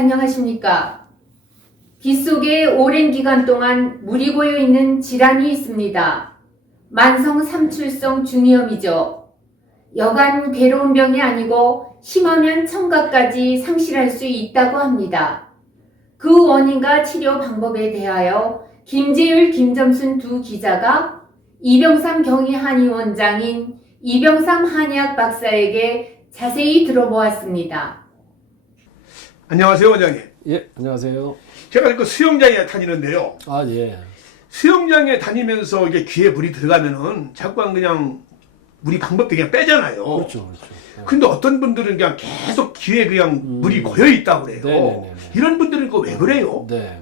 안녕하십니까? 빗속에 오랜 기간 동안 물이 고여 있는 질환이 있습니다. 만성 삼출성 중이염이죠. 여간 괴로운 병이 아니고 심하면 청각까지 상실할 수 있다고 합니다. 그 원인과 치료 방법에 대하여 김재율, 김점순 두 기자가 이병삼 경희 한의원장인 이병삼 한의학 박사에게 자세히 들어보았습니다. 안녕하세요, 원장님. 예, 안녕하세요. 제가 그 수영장에 다니는데요. 아, 예. 수영장에 다니면서 이게 귀에 물이 들어가면은 자꾸만 그냥 물이 방법도 그냥 빼잖아요. 그렇죠, 그렇죠. 예. 근데 어떤 분들은 그냥 계속 귀에 그냥 물이 고여 있다고 그래요. 네네네네. 이런 분들은 그왜 그래요? 네.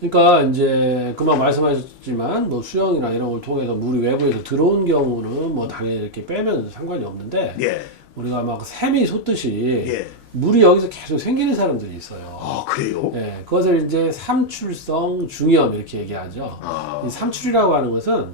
그러니까 이제 금방 말씀하셨지만 뭐 수영이나 이런 걸 통해서 물이 외부에서 들어온 경우는 뭐 당연히 이렇게 빼면 상관이 없는데 예. 우리가 막 샘이 솟듯이 예. 물이 여기서 계속 생기는 사람들이 있어요. 아, 그래요? 예, 그것을 이제 삼출성 중이염 이렇게 얘기하죠. 아. 이 삼출이라고 하는 것은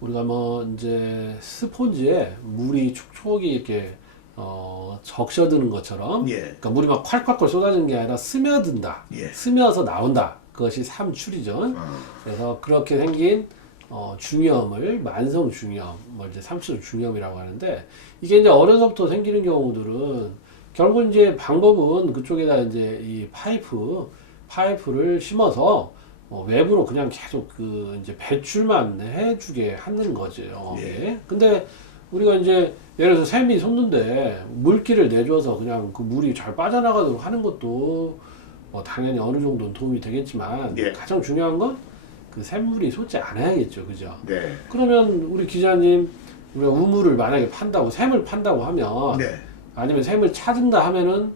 우리가 뭐 이제 스폰지에 물이 촉촉이 이렇게 어 적셔드는 것처럼 예. 그러니까 물이 막 콸콸콸 쏟아지는 게 아니라 스며든다. 예. 스며서 나온다. 그것이 삼출이죠. 아. 그래서 그렇게 생긴 어, 중이염을 만성 중이염, 뭐 이제 삼출 중이염이라고 하는데 이게 이제 어려서부터 생기는 경우들은 결국 이제 방법은 그쪽에다 이제 이 파이프 파이프를 심어서 어, 외부로 그냥 계속 그 이제 배출만 해주게 하는 거죠. 예. 예. 근데 우리가 이제 예를 들어서 샘이 솟는데 물기를 내줘서 그냥 그 물이 잘 빠져나가도록 하는 것도 뭐 당연히 어느 정도는 도움이 되겠지만 예. 가장 중요한 건 그 샘물이 솟지 않아야겠죠, 그죠? 네. 그러면 우리 기자님 우리가 우물을 만약에 판다고 샘을 판다고 하면 네. 아니면 샘을 찾은다 하면은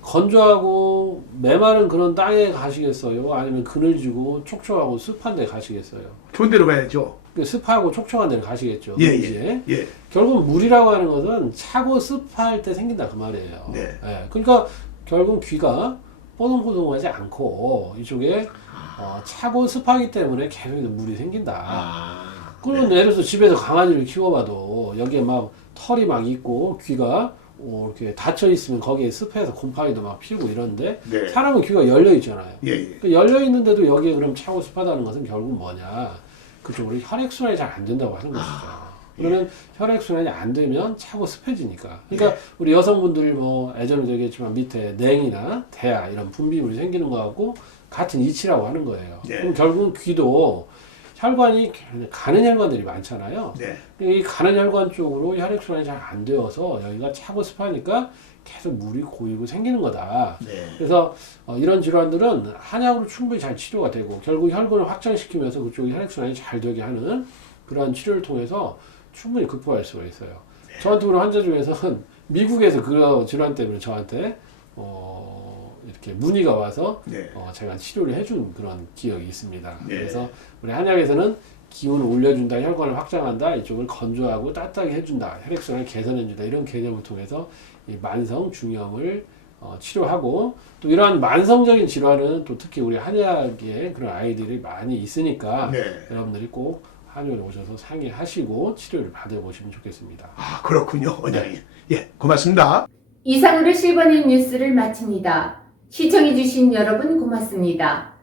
건조하고 메마른 그런 땅에 가시겠어요? 아니면 그늘지고 촉촉하고 습한 데 가시겠어요? 좋은 데로 가야죠. 그 습하고 촉촉한 데를 가시겠죠. 예, 이제 예. 결국 물이라고 하는 것은 차고 습할 때 생긴다 그 말이에요. 네. 예, 그러니까 결국 귀가 뽀송뽀송하지 않고 이쪽에 어, 차고 습하기 때문에 계속 물이 생긴다. 아. 그러면 예를 들어서 집에서 강아지를 키워봐도 여기에 막 털이 막 있고 귀가 어, 이렇게 닫혀 있으면 거기에 습해서 곰팡이도 막 피고 이런데 네. 사람은 귀가 열려 있잖아요. 예, 예. 그 열려 있는데도 여기에 그럼 차고 습하다는 것은 결국 뭐냐? 그쪽으로 혈액 순환이 잘 안 된다고 하는 것이죠. 그러면 혈액 순환이 안 되면 차고 습해지니까. 그러니까 우리 여성분들이 뭐 예전에도 얘기했지만 밑에 냉이나 대야 이런 분비물이 생기는 거하고 같은 이치라고 하는 거예요. 네. 그럼 결국은 귀도 혈관이 가는 혈관들이 많잖아요. 네. 이 가는 혈관 쪽으로 혈액 순환이 잘 안 되어서 여기가 차고 습하니까 계속 물이 고이고 생기는 거다. 네. 그래서 어, 이런 질환들은 한약으로 충분히 잘 치료가 되고 결국 혈관을 확장시키면서 그쪽에 혈액순환이 잘 되게 하는 그러한 치료를 통해서 충분히 극복할 수가 있어요. 저한테 오는 환자 중에서는 미국에서 그 질환 때문에 저한테 어, 이렇게 문의가 와서 네. 어, 제가 치료를 해준 그런 기억이 있습니다. 네. 그래서 우리 한약에서는 기운을 올려준다, 혈관을 확장한다, 이쪽을 건조하고 따뜻하게 해준다, 혈액순환을 개선해준다 이런 개념을 통해서 이 만성 중염을 어, 치료하고 또 이러한 만성적인 질환은 또 특히 우리 한의학에 그런 아이들이 많이 있으니까 네. 여러분들이 꼭 한의원에 오셔서 상의하시고 치료를 받아보시면 좋겠습니다. 아, 그렇군요, 원장님. 예, 고맙습니다. 이상으로 실버넷 뉴스를 마칩니다. 시청해주신 여러분 고맙습니다.